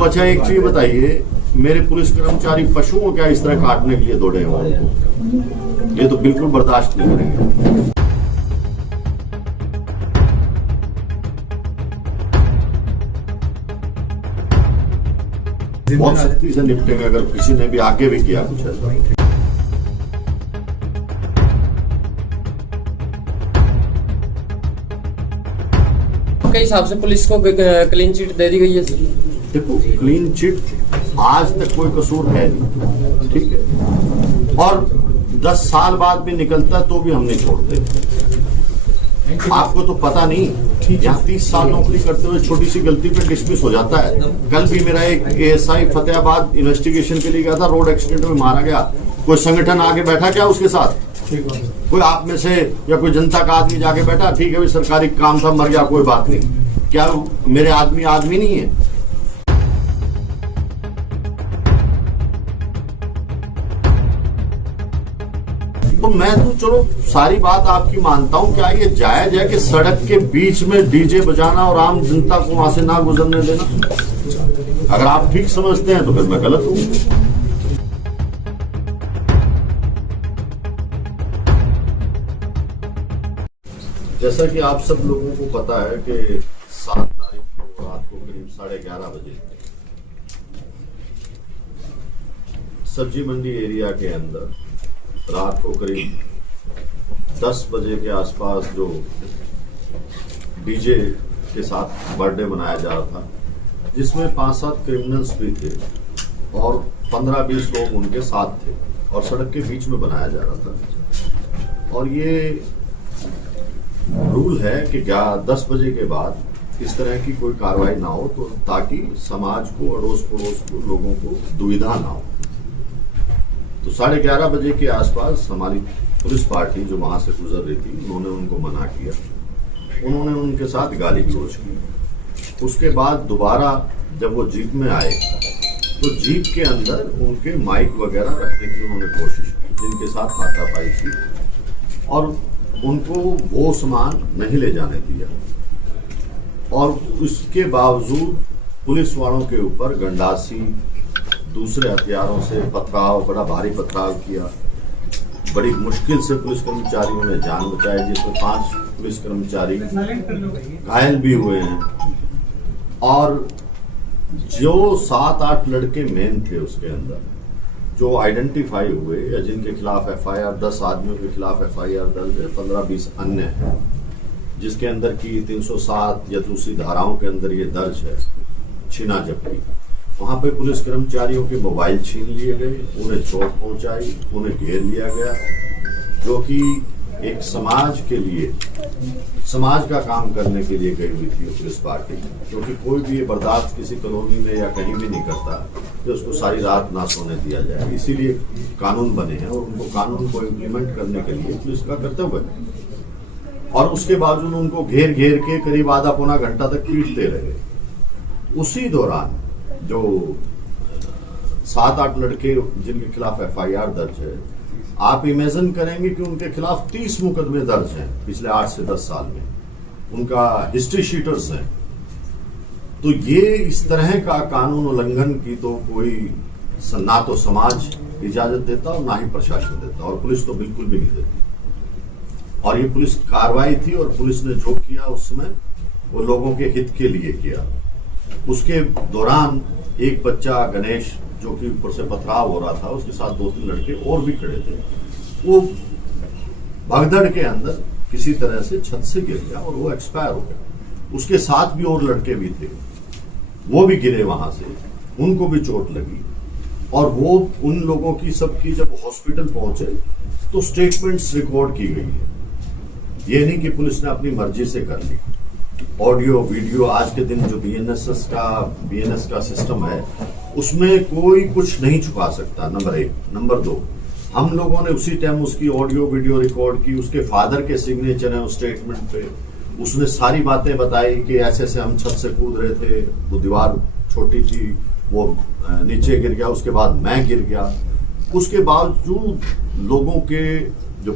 तो अच्छा एक चीज बताइए, मेरे पुलिस कर्मचारी पशुओं को क्या इस तरह काटने के लिए दौड़े हैं उनको? ये तो बिल्कुल बर्दाश्त नहीं करेंगे। बहुत सख्ती से निपटेंगे अगर किसी ने भी आगे भी किया कुछ ऐसा। के हिसाब से पुलिस को क्लीन चिट दे दी गई है। देखो, क्लीन चिट आज तक कोई कसूर है नहीं, ठीक है, और 10 साल बाद भी निकलता तो भी हम नहीं छोड़ते। आपको तो पता नहीं, यहाँ 30 साल नौकरी करते हुए छोटी सी गलती पे डिसमिस हो जाता है। कल भी मेरा एक एएसआई फतेहाबाद इन्वेस्टिगेशन के लिए गया था, रोड एक्सीडेंट में मारा गया। कोई संगठन आगे बैठा क्या उसके साथ? कोई आप में से या कोई जनता का आदमी जाके बैठा? ठीक है भाई, सरकारी काम था, मर गया, कोई बात नहीं। क्या मेरे आदमी आदमी नहीं है? तो मैं तो चलो सारी बात आपकी मानता हूं, क्या ये जायज है कि सड़क के बीच में डीजे बजाना और आम जनता को वहां से ना गुजरने देना? अगर आप ठीक समझते हैं तो फिर मैं गलत हूं। जैसा कि आप सब लोगों को पता है कि 7 तारीख को रात को करीब 11:30 बजे सब्जी मंडी एरिया के अंदर रात को करीब 10 बजे के आसपास जो डीजे के साथ बर्थडे मनाया जा रहा था, जिसमें 5-7 क्रिमिनल्स भी थे और 15-20 लोग उनके साथ थे, और सड़क के बीच में बनाया जा रहा था। और ये रूल है कि 10 बजे के बाद इस तरह की कोई कार्रवाई ना हो, तो ताकि समाज को, अड़ोस पड़ोस को, लोगों को दुविधा ना हो। तो 11:30 बजे के आसपास हमारी पुलिस पार्टी जो वहां से गुजर रही थी, उन्होंने उनको मना किया, उन्होंने उनके साथ गाली गलौज की। उसके बाद दोबारा जब वो जीप में आए तो जीप के अंदर उनके माइक वगैरह रखने की उन्होंने कोशिश की, जिनके साथ हाथापाई की, और उनको वो सामान नहीं ले जाने दिया। और उसके बावजूद पुलिस वालों के ऊपर गंडासी, दूसरे हथियारों से पथराव, बड़ा भारी पथराव किया। बड़ी मुश्किल से पुलिस कर्मचारियों ने जान बचाई, जिसमें 5 पुलिस कर्मचारी घायल भी हुए हैं। और जो 7-8 लड़के मेन थे उसके अंदर, जो आइडेंटिफाई हुए या जिनके खिलाफ एफआईआर, 10 आदमियों के खिलाफ एफआईआर दर्ज है, 15-20 अन्य हैं, जिसके अंदर की 307 या दूसरी धाराओं के अंदर ये दर्ज है, छीना झपटी। वहां पे पुलिस कर्मचारियों के मोबाइल छीन लिए गए, उन्हें चोट पहुंचाई, उन्हें घेर लिया गया, जो कि एक समाज के लिए, समाज का काम करने के लिए गई हुई थी पुलिस पार्टी। क्योंकि कोई भी ये बर्दाश्त किसी कॉलोनी में या कहीं भी नहीं करता कि उसको सारी रात ना सोने दिया जाए। इसीलिए कानून बने हैं, और उनको कानून को इम्प्लीमेंट करने के लिए पुलिस का कर्तव्य है। और उसके बावजूद उनको घेर घेर के करीब आधा पौना घंटा तक पीटते रहे। उसी दौरान जो 7-8 लड़के जिनके खिलाफ एफआईआर दर्ज है, आप इमेजिन करेंगे कि उनके खिलाफ 30 मुकदमे दर्ज हैं पिछले 8 से 10 साल में, उनका हिस्ट्री शीटर्स हैं। तो ये इस तरह का कानून उल्लंघन की तो कोई ना तो समाज इजाजत देता और ना ही प्रशासन देता, और पुलिस तो बिल्कुल भी नहीं देती। और ये पुलिस कार्रवाई थी, और पुलिस ने जो किया उसमें वो लोगों के हित के लिए किया। उसके दौरान एक बच्चा गणेश, जो कि ऊपर से पथराव हो रहा था, उसके साथ 2-3 लड़के और भी खड़े थे, वो भगदड़ के अंदर किसी तरह से छत से गिर गया और वो एक्सपायर हो गया। उसके साथ भी और लड़के भी थे, वो भी गिरे वहां से, उनको भी चोट लगी। और वो उन लोगों की सबकी जब हॉस्पिटल पहुंचे तो स्टेटमेंट्स रिकॉर्ड की गई है। ये नहीं कि पुलिस ने अपनी मर्जी से कर ली। ऑडियो वीडियो, आज के दिन जो बीएनएस का सिस्टम है, उसमें कोई कुछ नहीं छुपा सकता, नंबर 1। नंबर 2, हम लोगों ने उसी टाइम उसकी ऑडियो वीडियो रिकॉर्ड की, उसके फादर के सिग्नेचर है उस स्टेटमेंट पे। उसने सारी बातें बताई कि ऐसे ऐसे हम छत से कूद रहे थे, वो दीवार छोटी थी, वो नीचे गिर गया, उसके बाद मैं गिर गया। उसके बावजूद लोगों के जो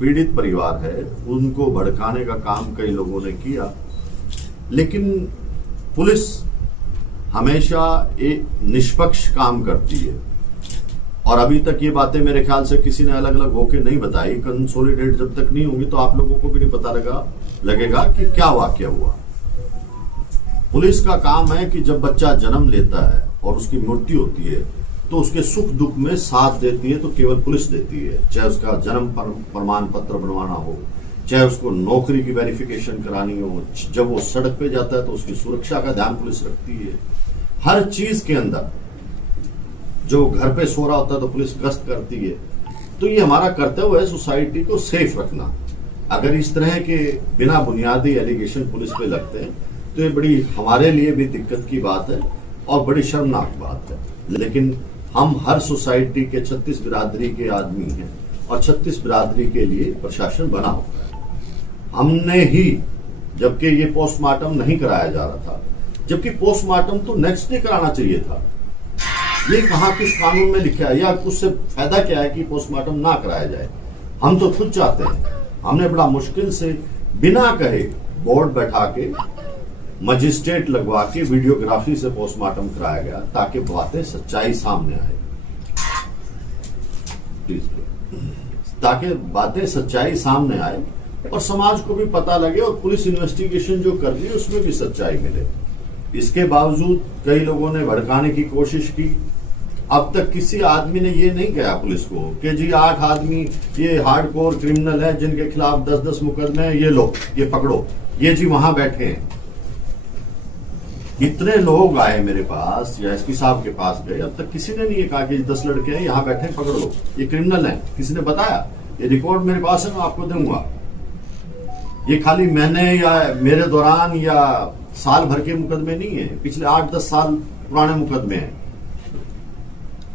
पीड़ित परिवार है उनको भड़काने का काम कई लोगों ने किया। लेकिन पुलिस हमेशा एक निष्पक्ष काम करती है, और अभी तक ये बातें मेरे ख्याल से किसी ने अलग अलग होके नहीं बताई। कंसोलिडेट जब तक नहीं होंगी तो आप लोगों को भी नहीं पता लगेगा कि क्या वाकया हुआ। पुलिस का काम है कि जब बच्चा जन्म लेता है और उसकी मृत्यु होती है तो उसके सुख दुख में साथ देती है तो केवल पुलिस देती है, चाहे उसका जन्म प्रमाण पत्र बनवाना हो, चाहे उसको नौकरी की वेरिफिकेशन करानी हो, जब वो सड़क पे जाता है तो उसकी सुरक्षा का ध्यान पुलिस रखती है। हर चीज के अंदर, जो घर पे सो रहा होता है तो पुलिस गश्त करती है। तो ये हमारा कर्तव्य है सोसाइटी को सेफ रखना। अगर इस तरह के बिना बुनियादी एलिगेशन पुलिस पे लगते हैं तो ये बड़ी हमारे लिए भी दिक्कत की बात है और बड़ी शर्मनाक बात है। लेकिन हम हर सोसाइटी के 36 बिरादरी के आदमी हैं और 36 बिरादरी के लिए प्रशासन बना होता है। हमने ही, जबकि ये पोस्टमार्टम नहीं कराया जा रहा था, जबकि पोस्टमार्टम तो नेक्स्ट डे कराना चाहिए था। ये कहाँ किस कानून में लिखा है, या उससे फायदा क्या है कि पोस्टमार्टम ना कराया जाए? हम तो खुद चाहते हैं। हमने बड़ा मुश्किल से बिना कहे बोर्ड बैठा के, मजिस्ट्रेट लगवा के, वीडियोग्राफी से पोस्टमार्टम कराया गया ताकि बातें सच्चाई सामने आए, ताकि बातें सच्चाई सामने आए और समाज को भी पता लगे और पुलिस इन्वेस्टिगेशन जो कर रही है उसमें भी सच्चाई मिले। इसके बावजूद कई लोगों ने भड़काने की कोशिश की। अब तक किसी आदमी ने ये नहीं कहा पुलिस को कि जी 8 आदमी ये हार्डकोर क्रिमिनल है जिनके खिलाफ 10-10 मुकदमे हैं, ये लो, ये पकड़ो, ये जी वहां बैठे हैं। इतने लोग आए मेरे पास या एसपी साहब के पास गए, अब तक किसी ने नहीं ये कहा कि 10 लड़के हैं यहाँ बैठे, पकड़ लो, ये क्रिमिनल है। किसी ने बताया? ये रिकॉर्ड मेरे पास है, मैं आपको दूंगा। ये खाली मैंने या मेरे दौरान या साल भर के मुकदमे नहीं है, पिछले 8-10 साल पुराने मुकदमे हैं।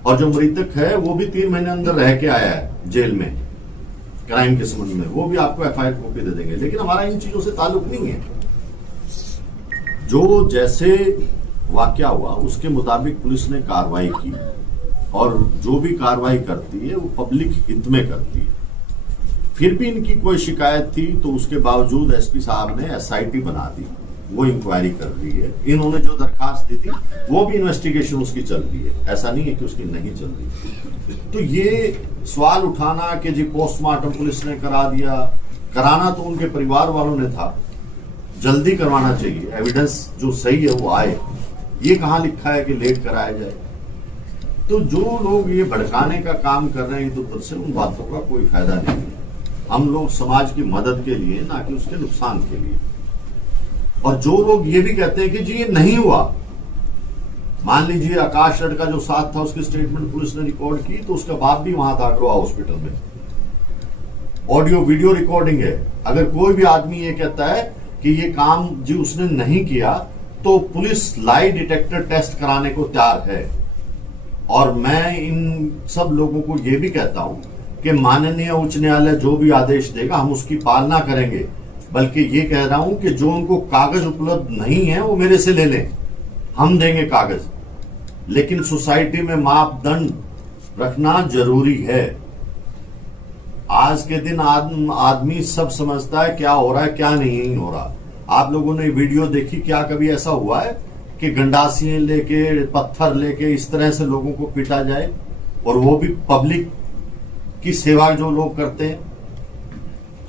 और जो मृतक है वो भी 3 महीने अंदर रह के आया है जेल में क्राइम के संबंध में, वो भी आपको एफआईआर कॉपी दे देंगे। लेकिन हमारा इन चीजों से ताल्लुक नहीं है। जो जैसे वाकया हुआ उसके मुताबिक पुलिस ने कार्रवाई की, और जो भी कार्रवाई करती है वो पब्लिक हित में करती है। फिर भी इनकी कोई शिकायत थी तो उसके बावजूद एसपी साहब ने एसआईटी बना दी, वो इंक्वायरी कर रही है। इन्होंने जो दरखास्त दी थी वो भी इन्वेस्टिगेशन उसकी चल रही है, ऐसा नहीं है कि उसकी नहीं चल रही। तो ये सवाल उठाना कि जी पोस्टमार्टम पुलिस ने करा दिया, कराना तो उनके परिवार वालों ने था, जल्दी करवाना चाहिए, एविडेंस जो सही है वो आए। ये कहाँ लिखा है कि लेट कराया जाए? तो जो लोग ये भड़काने का काम कर रहे हैं तो से उन बातों का कोई फायदा नहीं है। हम लोग समाज की मदद के लिए, ना कि उसके नुकसान के लिए। और जो लोग ये भी कहते हैं कि जी ये नहीं हुआ, मान लीजिए आकाश रट का जो साथ था उसकी स्टेटमेंट पुलिस ने रिकॉर्ड की, तो उसका बाप भी वहां था अग्रवा हॉस्पिटल में, ऑडियो वीडियो रिकॉर्डिंग है। अगर कोई भी आदमी ये कहता है कि ये काम जी उसने नहीं किया तो पुलिस लाई डिटेक्टर टेस्ट कराने को तैयार है। और मैं इन सब लोगों को ये भी कहता हूं कि माननीय उच्च न्यायालय जो भी आदेश देगा हम उसकी पालना करेंगे। बल्कि ये कह रहा हूं कि जो उनको कागज उपलब्ध नहीं है वो मेरे से ले लें, हम देंगे कागज। लेकिन सोसाइटी में मापदंड रखना जरूरी है। आज के दिन आदमी सब समझता है क्या हो रहा है क्या नहीं हो रहा। आप लोगों ने वीडियो देखी, क्या कभी ऐसा हुआ है कि गंडासियां लेके, पत्थर लेके इस तरह से लोगों को पीटा जाए? और वो भी पब्लिक की सेवा जो लोग करते हैं।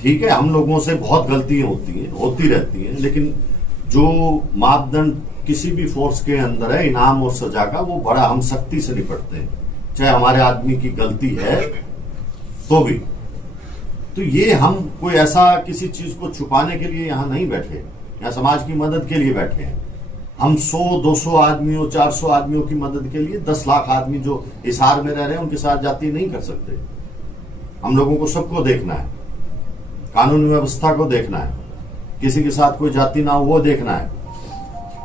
ठीक है, हम लोगों से बहुत गलतियां होती रहती हैं, लेकिन जो मापदंड किसी भी फोर्स के अंदर है इनाम और सजा का, वो बड़ा हम सख्ती से निपटते हैं, चाहे हमारे आदमी की गलती है तो भी। तो ये हम कोई ऐसा किसी चीज को छुपाने के लिए यहां नहीं बैठे, या समाज की मदद के लिए बैठे हैं। हम 100-200 आदमियों, 400 आदमियों की मदद के लिए 10 लाख आदमी जो हिसार में रह रहे हैं उनके साथ जाती नहीं कर सकते। हम लोगों को सबको देखना है, कानून व्यवस्था को देखना है, किसी के साथ कोई जाति ना हो वो देखना है,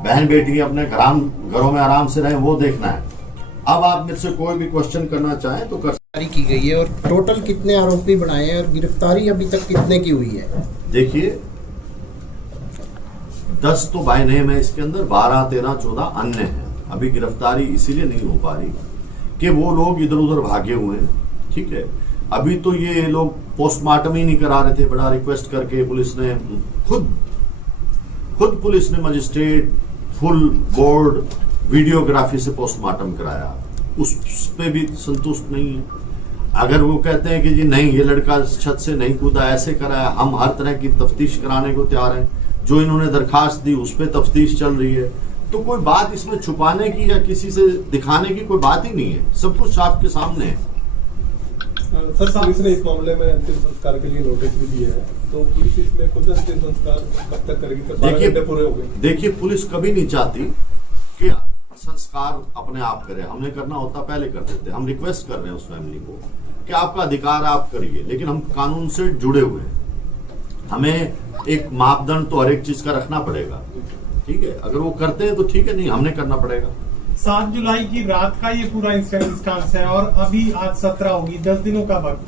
बहन बेटी अपने घरों में आराम से रहें वो देखना है। अब आप मेरे से कोई भी क्वेश्चन करना चाहें तो कर। की गई है और टोटल कितने आरोपी बनाए हैं और गिरफ्तारी अभी तक कितने की हुई है? देखिए 10 तो बाय नेम है इसके अंदर, 12, 13, 14 अन्य हैं। अभी गिरफ्तारी इसीलिए नहीं हो पा रही कि वो लोग इधर उधर भागे हुए हैं। ठीक है, अभी तो ये लोग पोस्टमार्टम ही नहीं करा रहे थे, बड़ा रिक्वेस्ट करके पुलिस ने खुद पुलिस ने मजिस्ट्रेट, फुल बोर्ड वीडियोग्राफी से पोस्टमार्टम कराया, उस पे भी संतुष्ट नहीं है। अगर वो कहते हैं कि जी नहीं ये लड़का छत से नहीं कूदा, ऐसे कराया, हम हर तरह की तफ्तीश कराने को तैयार हैं। जो इन्होंने दरखास्त दी उस पर तफ्तीश चल रही है। तो कोई बात इसमें छुपाने की या किसी से दिखाने की कोई बात ही नहीं है, सब कुछ आपके सामने है। सर, पुलिस ने इस मामले में अंतिम संस्कार के लिए नोटिस भी दिया है, तो पुलिस इसमें खुद अंतिम संस्कार कब तक करेगी? 12 घंटे पूरे हो गए। देखिए, पुलिस कभी नहीं चाहती कि संस्कार अपने आप करे। हमने करना होता पहले कर देते। हम रिक्वेस्ट कर रहे हैं उस फैमिली को कि आपका अधिकार आप करिए, लेकिन हम कानून से जुड़े हुए हैं। हमें एक मापदंड तो हर एक चीज का रखना पड़ेगा, ठीक है। अगर वो करते हैं तो ठीक है, नहीं हमने करना पड़ेगा। 7 जुलाई की रात का ये पूरा इंस्टांस है और अभी आज 17 होगी, 10 दिनों का वक्त।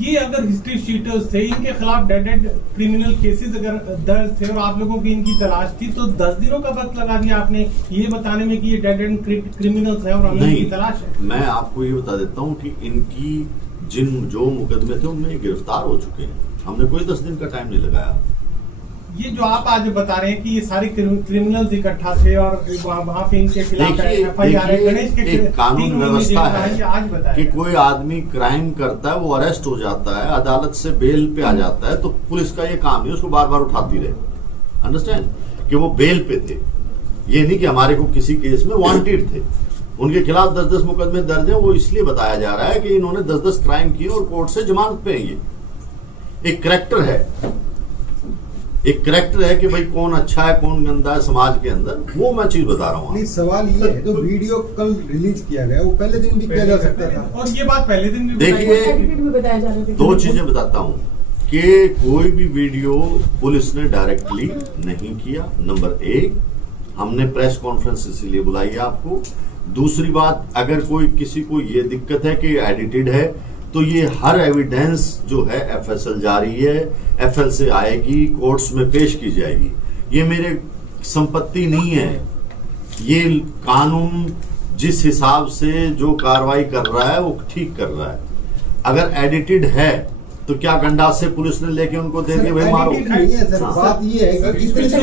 ये अगर हिस्ट्री शीटर्स थे, इनके खिलाफ डेड क्रिमिनल केसेस अगर दर्ज थे और आप लोगों की इनकी तलाश थी, तो 10 दिनों का वक्त लगा दिया आपने ये बताने में कि ये डेड क्रिमिनल्स है और हमें इनकी तलाश है। मैं आपको ये बता देता हूँ कि इनकी जो मुकदमे थे उनमें गिरफ्तार हो चुके हैं। हमने कोई 10 दिन का टाइम नहीं लगाया। ये जो आप आज बता रहे हैं कि ये सारे क्रिमिनल्स इकट्ठा थे और वहाँ पे इनके खिलाफ FIR है, गणेश के एक कानून व्यवस्था है आज बताया कि कोई आदमी क्राइम करता है, वो अरेस्ट हो जाता है, अदालत से बेल पे आ जाता है, तो पुलिस का ये काम है उसको बार बार उठाती रहे। अंडरस्टैंड कि वो बेल पे थे, ये नहीं कि हमारे को किसी केस में वांटेड थे। उनके खिलाफ 10-10 मुकदमे दर्ज है। वो इसलिए बताया जा रहा है कि इन्होंने 10-10 क्राइम किए और कोर्ट से जमानत पे है। ये एक करैक्टर है, एक करैक्टर है कि भाई कौन अच्छा है कौन गंदा है समाज के अंदर, वो मैं चीज बता रहा हूँ। सवाल ये है, जो वीडियो कल रिलीज किया गया वो पहले दिन भी किया जा सकता था, और ये बात पहले दिन भी देखिए, 2 चीजें बताता हूँ कि कोई भी वीडियो पुलिस ने डायरेक्टली नहीं किया। नंबर 1, हमने प्रेस कॉन्फ्रेंस इसीलिए बुलाई है आपको। दूसरी बात, अगर कोई किसी को ये दिक्कत है कि एडिटेड है, तो ये हर एविडेंस जो है FSL जारी है, FL से आएगी, कोर्ट्स में पेश की जाएगी। ये मेरे संपत्ति नहीं है। ये कानून जिस हिसाब से जो कार्रवाई कर रहा है वो ठीक कर रहा है। अगर एडिटेड है तो क्या गंडा से पुलिस ने लेके उनको दे दिया भाई मारो? नहीं है सर, बात ये है कि इतने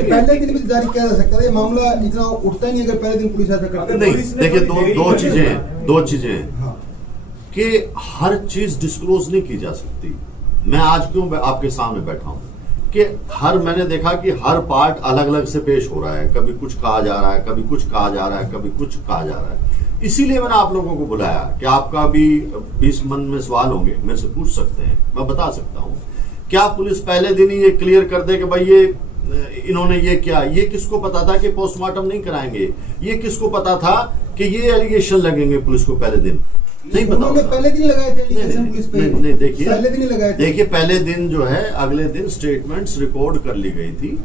पहले दिन भी जारी किया जा सकता था। ये मामला इतना उठता ही नहीं अगर पहले दिन पुलिस ऐसा करती। नहीं, देखिए, दो चीजें हैं कि हर चीज डिस्क्लोज नहीं की जा सकती। मैं आज क्यों आपके सामने बैठा हूं कि मैंने देखा कि हर पार्ट अलग अलग से पेश हो रहा है। कभी कुछ कहा जा रहा है, कभी कुछ कहा जा रहा है, कभी कुछ कहा जा रहा है। इसीलिए मैंने आप लोगों को बुलाया कि आपका भी 20 मन में सवाल होंगे, मेरे से पूछ सकते हैं, मैं बता सकता हूं। क्या पुलिस पहले दिन ही ये क्लियर कर दे कि भाई ये इन्होंने ये किया? ये किसको पता था कि पोस्टमार्टम नहीं कराएंगे? ये किसको पता था कि ये एलिगेशन लगेंगे पुलिस को पहले दिन? नहीं पता। उन्होंने पहले दिन लगाए थे एलिगेशन पुलिस पे। नहीं, देखिए, पहले दिन ही लगाए थे। देखिए, पहले दिन जो है, अगले दिन स्टेटमेंट्स रिकॉर्ड कर ली गई थी।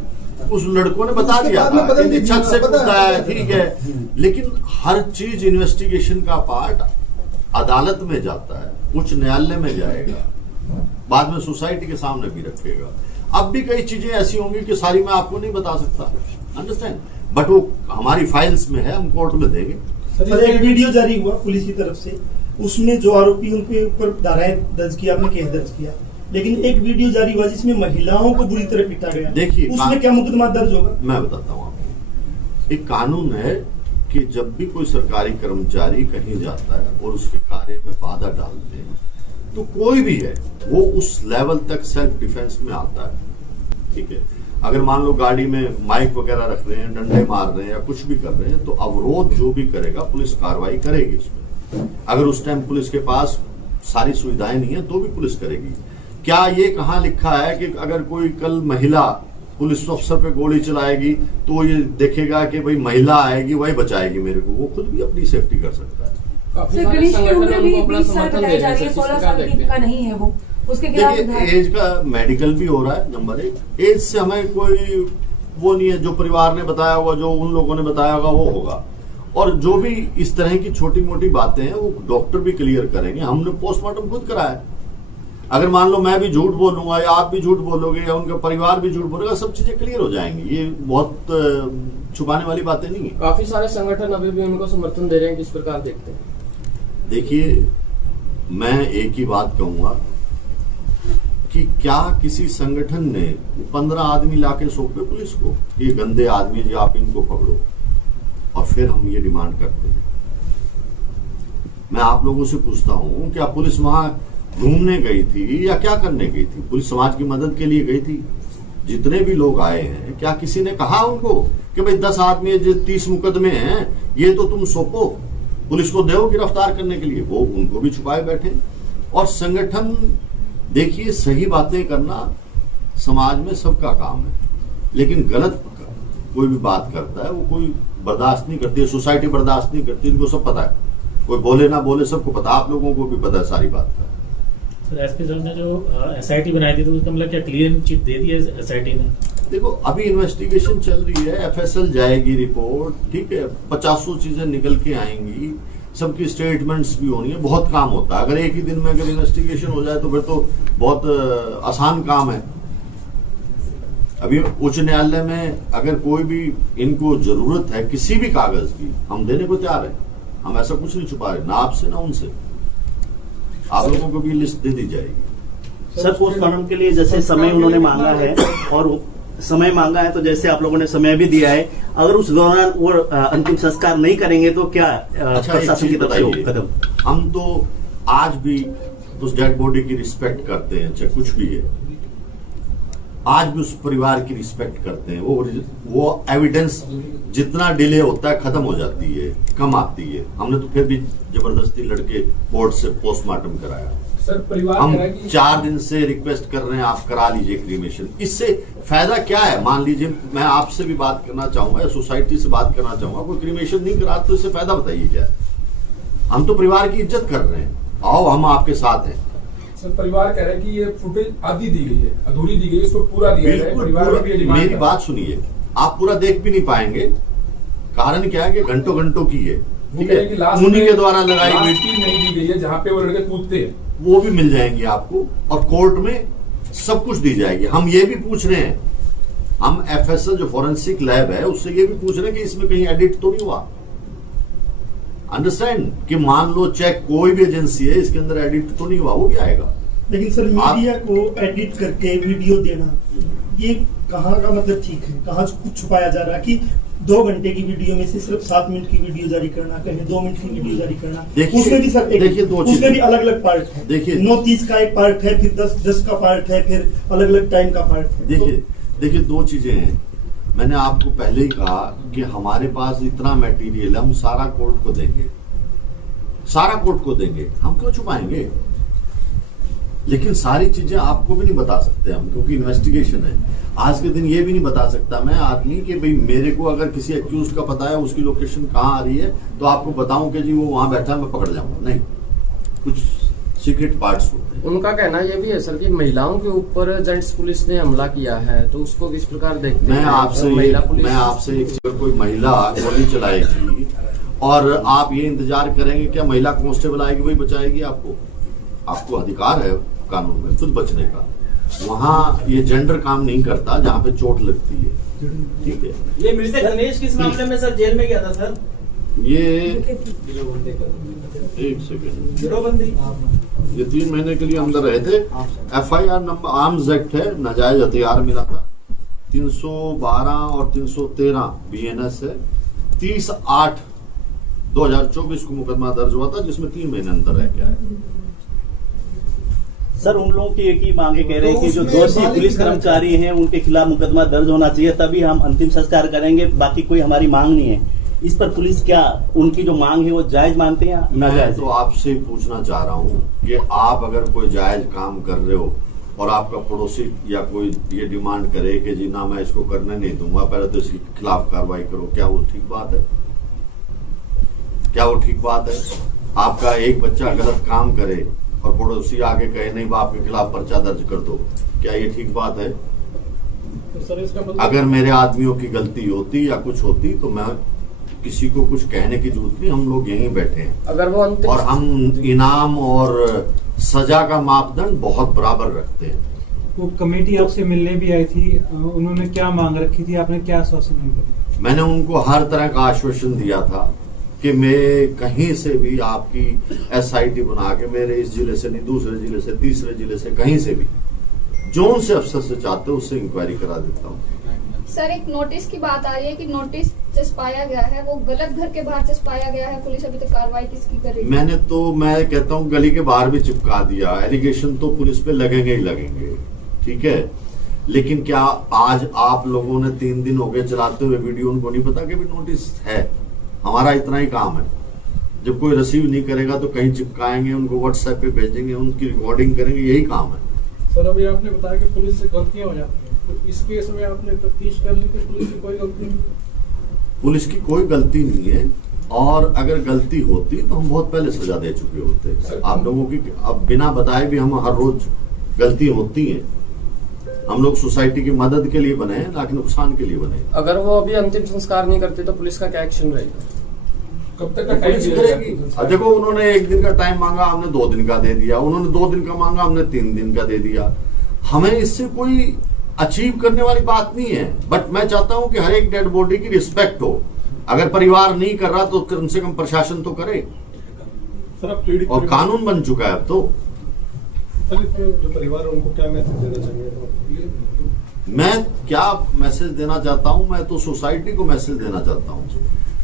उस लड़कों ने बता दिया था कि छत से कूदा है, ठीक है। लेकिन हर चीज इन्वेस्टिगेशन का पार्ट अदालत में जाता है, उच्च न्यायालय में जाएगा, बाद में सोसाइटी के सामने भी रखेगा। अब भी कई चीजें ऐसी होंगी कि सारी मैं आपको नहीं बता सकता, अंडरस्टैंड, बट वो हमारी फाइल्स में है, हम कोर्ट में देंगे। सर, एक वीडियो जारी हुआ पुलिस की तरफ से, उसमें जो आरोपी उनके ऊपर धाराएं दर्ज किया, आपने केस दर्ज किया, लेकिन एक वीडियो जारी हुआ जिसमें महिलाओं को बुरी तरह पीटा गया। देखिए, उसमें क्या मुकदमा दर्ज होगा? मैं बताता हूँ आपको। एक कानून है कि जब भी कोई सरकारी कर्मचारी कहीं जाता है और उसके कार्य में बाधा डालते हैं, तो कोई भी है वो उस लेवल तक सेल्फ डिफेंस में आता है, ठीक है। अगर मान लो गाड़ी में माइक वगैरह रख रहे हैं, डंडे मार रहे हैं या कुछ भी कर रहे हैं, तो अवरोध जो भी करेगा पुलिस कार्रवाई करेगी उसमें। अगर उस टाइम पुलिस के पास सारी सुविधाएं नहीं है तो भी पुलिस करेगी। क्या ये कहाँ लिखा है कि अगर कोई कल महिला पुलिस अफसर पे गोली चलाएगी तो ये देखेगा कि भाई महिला आएगी वही बचाएगी मेरे को? वो खुद भी अपनी सेफ्टी कर सकता है। गणेश की उम्र भी 20 साल बताई जा रही है, 16 साल का नहीं है वो, उसके खिलाफ एज का मेडिकल भी हो रहा है। नंबर 1, एज से हमें कोई वो नहीं है। जो परिवार ने बताया होगा, जो उन लोगों ने बताया होगा, वो होगा। और जो भी इस तरह की छोटी मोटी बातें हैं वो डॉक्टर भी क्लियर करेंगे। हमने पोस्टमार्टम खुद कराया। अगर मान लो मैं भी झूठ बोलूंगा या आप भी झूठ बोलोगे या उनका परिवार भी झूठ बोलेगा, सब चीजें क्लियर हो जाएंगी। ये बहुत छुपाने वाली बातें नहीं है। काफी सारे संगठन अभी भी उनको समर्थन दे रहे हैं, किस प्रकार देखते हैं? देखिए, मैं एक ही बात कहूंगा कि क्या किसी संगठन ने 15 आदमी लाके सौंपे पुलिस को, ये गंदे आदमी जी आप इनको पकड़ो, और फिर हम ये डिमांड करते हैं। मैं आप लोगों से पूछता हूं, क्या पुलिस वहां घूमने गई थी या क्या करने गई थी? पुलिस समाज की मदद के लिए गई थी। जितने भी लोग आए हैं, क्या किसी ने कहा उनको कि भाई 10 आदमी जो 30 मुकदमे हैं ये तो तुम सौंपो, पुलिस को दो गिरफ्तार करने के लिए? वो उनको भी छुपाए बैठे। और संगठन, देखिए सही बातें करना समाज में सबका काम है, लेकिन गलत कोई भी बात करता है वो कोई बर्दाश्त नहीं करती है, सोसाइटी बर्दाश्त नहीं करती, इनको सब पता है, कोई बोले ना बोले सबको पता, आप लोगों को भी पता है सारी बात का। सर एसपी साहब ने जो एसआईटी बनाई थी तो उसका मतलब क्या क्लीन चिट दे दी है एसआईटी ने? देखो अभी इन्वेस्टिगेशन चल रही है, एफएसएल जाएगी रिपोर्ट, ठीक है, 50 चीजें निकल के आएंगी, सबकी स्टेटमेंट्स भी होनी है, बहुत काम होता है। अगर एक ही दिन में अगर इन्वेस्टिगेशन हो जाए तो फिर तो बहुत आसान काम है। अभी उच्च न्यायालय में अगर कोई भी इनको जरूरत है किसी भी कागज की, हम देने को तैयार है, हम ऐसा कुछ नहीं छुपा रहे, ना आपसे ना उनसे। आप लोगों को भी लिस्ट दे दी जाएगी। सर पोस्टमार्टम के लिए जैसे समय उन्होंने मांगा है, और समय मांगा है तो जैसे आप लोगों ने समय भी दिया है, अगर उस दौरान वो अंतिम संस्कार नहीं करेंगे तो क्या प्रशासन की तरफ से कदम? हम तो आज भी उस डेड बॉडी की रिस्पेक्ट करते हैं, चाहे कुछ भी है, आज भी उस परिवार की रिस्पेक्ट करते हैं। वो एविडेंस जितना डिले होता है खत्म हो जाती है, कम आती है। हमने तो फिर भी जबरदस्ती लड़के कोर्ट से पोस्टमार्टम कराया। सर परिवार हम 4 दिन से रिक्वेस्ट कर रहे हैं आप करा लीजिए क्रीमेशन। इससे फायदा क्या है? मान लीजिए मैं आपसे भी बात करना चाहूंगा या सोसाइटी से बात करना चाहूंगा, कोई क्रीमेशन नहीं करा तो इससे फायदा बताइए क्या है? हम तो परिवार की इज्जत कर रहे हैं, आओ हम आपके साथ हैं। सर परिवार कह रहा है कि ये फुटेज आधी दी गई है, अधूरी दी गई है, इसको पूरा दिया जाए। परिवार में भी मेरी बात सुनिए, आप पूरा देख भी नहीं पाएंगे। कारण क्या है कि घंटों घंटों की है, ठीक है, उन्हीं के द्वारा लगाई गई नहीं दी गई है जहाँ पे वो लड़के कूदते हैं, वो भी मिल जाएंगी आपको, और कोर्ट में सब कुछ दी जाएगी। हम ये भी पूछ रहे हैं, हम एफएसएल जो फॉरेंसिक लैब है उससे ये भी पूछ रहे हैं कि इसमें कहीं एडिट तो नहीं हुआ। अंडरस्टैंड कि मान लो चेक कोई भी एजेंसी है, इसके अंदर एडिट तो नहीं हुआ, वो भी आएगा। लेकिन सर मीडिया को एडिट करके वीडियो देना, ये कहाँ का मतलब ठीक है? कहाँ कुछ छुपाया जा रहा है कि 2 घंटे की वीडियो में से सिर्फ 7 मिनट की वीडियो जारी करना, कहीं 2 मिनट की वीडियो जारी करना, उसमें भी सर देखिए उसमें भी अलग अलग पार्ट है। देखिए 9:30 का एक पार्ट है, फिर 10 का पार्ट है, फिर अलग अलग टाइम का पार्ट है। देखिए 2 चीजें हैं। मैंने आपको पहले ही कहा कि हमारे पास इतना मटेरियल है, हम सारा कोर्ट को देंगे, सारा कोर्ट को देंगे, हम क्यों छुपाएंगे? लेकिन सारी चीजें आपको भी नहीं बता सकते हम, क्योंकि इन्वेस्टिगेशन है। आज के दिन ये भी नहीं बता सकता मैं आदमी कि भाई मेरे को अगर किसी एक्यूज का पता है, उसकी लोकेशन कहाँ आ रही है, तो आपको बताऊं कि जी वो वहां बैठा है, मैं पकड़ जाऊंगा। नहीं, कुछ सीक्रेट पार्ट्स होते हैं। उनका कहना ये भी है सर कि महिलाओं के ऊपर जेंट्स पुलिस ने हमला किया है, तो उसको किस प्रकार देखते हैं? मैं आपसे एक चीज, कोई महिला गोली चलाएगी और आप ये इंतजार करेंगे क्या महिला कांस्टेबल आएगी वही बचाएगी आपको? आपको अधिकार है कानून में खुद बचने का। वहाँ ये जेंडर काम नहीं करता जहाँ पे चोट लगती है, ठीक है। ये मृतक गणेश किस मामले में सर जेल में गया था सर? ये एक सेकेंड, ये 3 महीने के लिए अंदर रहे थे। FIR नंबर आर्म्स एक्ट है, नाजायज हथियार मिला था, 312 और 313 BNS है। 30/8/2024 को मुकदमा दर्ज हुआ था, जिसमें 3 महीने अंदर रह गया है। सर उन लोगों की एक ही मांगे कह रहे हैं कि जो दोषी पुलिस कर्मचारी हैं उनके खिलाफ मुकदमा दर्ज होना चाहिए, तभी हम अंतिम संस्कार करेंगे, बाकी कोई हमारी मांग नहीं है। इस पर पुलिस क्या उनकी जो मांग है वो जायज मानते हैं या नाजायज? तो आपसे पूछना चाह रहा हूँ कि आप अगर कोई जायज काम कर रहे हो और आपका पड़ोसी या कोई ये डिमांड करे कि जी ना मैं इसको करने नहीं दूंगा, पहले तो इसके खिलाफ कार्रवाई करो, क्या वो ठीक बात है? क्या वो ठीक बात है? आपका एक बच्चा गलत काम करे और पड़ोसी आगे कहे नहीं बाप के खिलाफ पर्चा दर्ज कर दो, क्या ये ठीक बात है? तो सर इसका मतलब अगर मेरे आदमियों की गलती होती या कुछ होती तो मैं किसी को कुछ कहने की जरूरत नहीं, हम लोग यहीं बैठे हैं। अगर वो और हम इनाम और सजा का मापदंड बहुत बराबर रखते हैं। वो कमेटी आपसे मिलने भी आई थी, उन्होंने क्या मांग रखी थी, आपने क्या आश्वासन दिया? मैंने उनको हर तरह का आश्वासन दिया था कि मैं कहीं से भी आपकी SIT बना के, मेरे इस जिले से नहीं, दूसरे जिले से, तीसरे जिले से, कहीं से भी जो उनसे अफसर से चाहते हो उससे इंक्वायरी करा देता हूँ। सर, एक नोटिस की बात आ रही है कि नोटिस चस्पाया गया है, वो गलत घर के बाहर चस्पाया गया है, पुलिस अभी तक कार्रवाई किसकी कर रही है? मैं कहता हूँ गली के बाहर भी चिपका दिया, एलिगेशन तो पुलिस पे लगेंगे ही लगेंगे, ठीक है, लेकिन क्या आज आप लोगों ने 3 दिन हो गए चलाते हुए वीडियो, उनको नहीं पता कि भी नोटिस है? हमारा इतना ही काम है, जब कोई रिसीव नहीं करेगा तो कहीं चिपकाएंगे, उनको व्हाट्सएप पे भेजेंगे, उनकी रिकॉर्डिंग करेंगे, यही काम है। सर, अभी आपने बताया कि पुलिस से गलतियां हो जाती हैं, तो इस केस में आपने तफ्तीश कर ली कि पुलिस की कोई गलती नहीं? पुलिस की कोई गलती नहीं है, और अगर गलती होती तो हम बहुत पहले सजा दे चुके होते। आप लोगों की अब बिना बताए भी हम हर रोज गलती होती है। हम लोग सोसाइटी की मदद के लिए बने हैं, ना कि नुकसान के लिए बने। अगर वो अभी अंतिम संस्कार नहीं करते तो पुलिस का क्या एक्शन रहेगा? कब तक का टाइम करेगी? देखो, उन्होंने 1 दिन का टाइम मांगा, हमने 2 दिन का दे दिया, उन्होंने 2 दिन का मांगा, हमने 3 दिन का दे दिया। हमें इससे कोई अचीव करने वाली बात नहीं है, बट मैं चाहता हूं कि हर एक डेड बॉडी की रिस्पेक्ट हो। अगर परिवार नहीं कर रहा तो कम से कम प्रशासन तो करे। सर, अब पीड़ित और कानून बन चुका है अब तो। सर, जो परिवार है उनको क्या मैसेज देना चाहिए? मैं क्या मैसेज देना चाहता हूं? मैं तो सोसाइटी को मैसेज देना चाहता हूं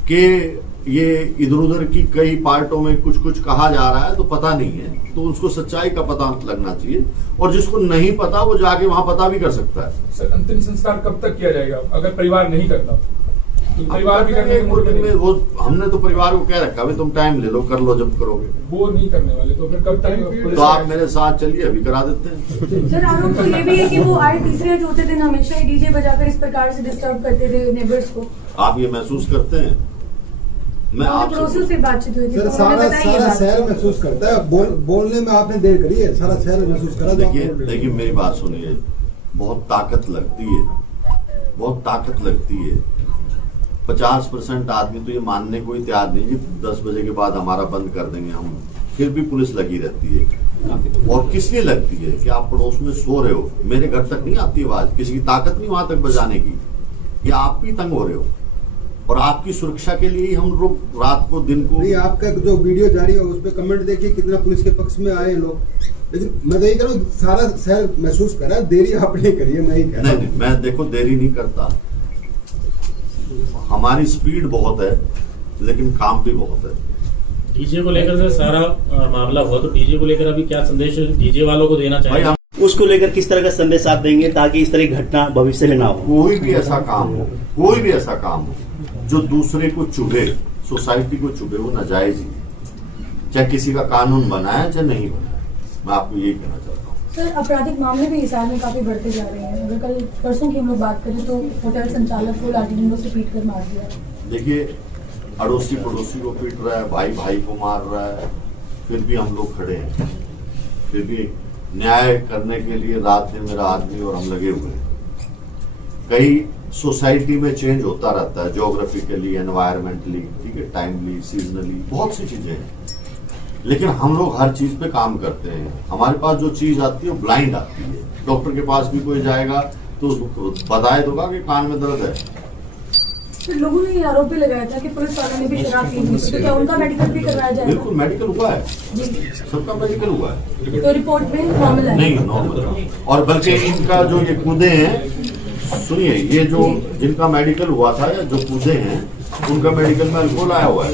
कि ये इधर उधर की कई पार्टों में कुछ कुछ कहा जा रहा है तो पता नहीं है, तो उसको सच्चाई का पता लगना चाहिए, और जिसको नहीं पता वो जाके वहां पता भी कर सकता है। सर, अंतिम संस्कार कब तक किया जाएगा अगर परिवार नहीं करता? तो परिवार भी करने में वो हमने तो परिवार को कह रखा, अभी तुम टाइम ले लो, कर लो जब करोगे। वो नहीं करने वाले तो फिर कब तक? तो आप मेरे साथ चलिए, अभी करा देते हैं। सर, आरोप तो ये भी है कि वो आए तीसरे या चौथे दिन हमेशा ही डीजे बजाकर इस प्रकार से डिस्टर्ब करते थे नेबर्स को। आप ये महसूस करते हैं? मैं आपसे से बातचीत हुई थी, सर, सारा शहर महसूस करता है, बोलने में आपने देर करी है, सारा शहर महसूस करा। देखिए मेरी बात सुनिए, बहुत ताकत लगती है, बहुत ताकत लगती है। 50% आदमी तो ये मानने को ही तैयार नहीं कि 10 बजे के बाद हमारा बंद कर देंगे हम, फिर भी पुलिस लगी रहती है। और किस लिए लगती है कि आप पड़ोस में सो रहे हो, मेरे घर तक नहीं आती आवाज, किसी की ताकत नहीं वहां तक बजाने की, या आप भी तंग हो रहे हो, और आपकी सुरक्षा के लिए ही हम लोग रात को दिन को। नहीं, आपका जो वीडियो जारी है उस पर कमेंट देखिए कितना पुलिस के पक्ष में आए लोग, लेकिन मैं तो यही कह रहा हूँ सारा शहर महसूस करा, देरी आपने करी है, मैं ही कह रहा हूँ। नहीं, मैं देखो देरी नहीं करता, हमारी स्पीड बहुत है लेकिन काम भी बहुत है। डीजे को लेकर से सारा मामला हुआ, तो डीजे को लेकर अभी क्या संदेश डीजे वालों को देना चाहिए? उसको लेकर किस तरह का संदेश आप देंगे ताकि इस तरह की घटना भविष्य में ना हो? कोई भी ऐसा काम हो, कोई भी ऐसा काम हो जो दूसरे को चुभे, सोसाइटी को चुभे, वो नाजायज ही, चाहे किसी का कानून बना है चाहे नहीं बना है। मैं आपको यही कहना चाहता हूँ। सर, आपराधिक मामले भी हिसार में काफी बढ़ते जा रहे हैं। अगर कल परसों की हम लोग बात करें तो होटल संचालक को लाठी डंडों से पीट कर मार दिया। देखिए, अड़ोसी पड़ोसी को पीट रहा है, भाई भाई को मार रहा है, फिर भी हम लोग खड़े हैं, फिर भी न्याय करने के लिए रात दिन मेरा आदमी और हम लगे हुए हैं। कई सोसाइटी में चेंज होता रहता है, ज्योग्राफिकली, एनवायरमेंटली, ठीक है, टाइमली, सीजनली, बहुत सी चीजें हैं, लेकिन हम लोग हर चीज पे काम करते हैं। हमारे पास जो चीज आती है वो ब्लाइंड आती है। डॉक्टर के पास भी कोई जाएगा तो बताए दोगा कि कान में दर्द है। तो लोगों ने ये आरोप भी लगाया था कि पुलिस वालों ने भी शराब पी थी, तो क्या उनका मेडिकल भी करवाया जाएगा? बिल्कुल, मेडिकल हुआ है, सबका मेडिकल हुआ है। तो रिपोर्ट में नॉर्मल है? नहीं, नॉर्मल। और बल्कि इनका जो ये कूदे हैं, सुनिए, ये जो जिनका मेडिकल हुआ था या जो कूदे हैं उनका मेडिकल में अल्कोहल आया हुआ है।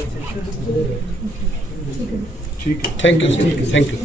ठीक है, थैंक यू, थैंक यू।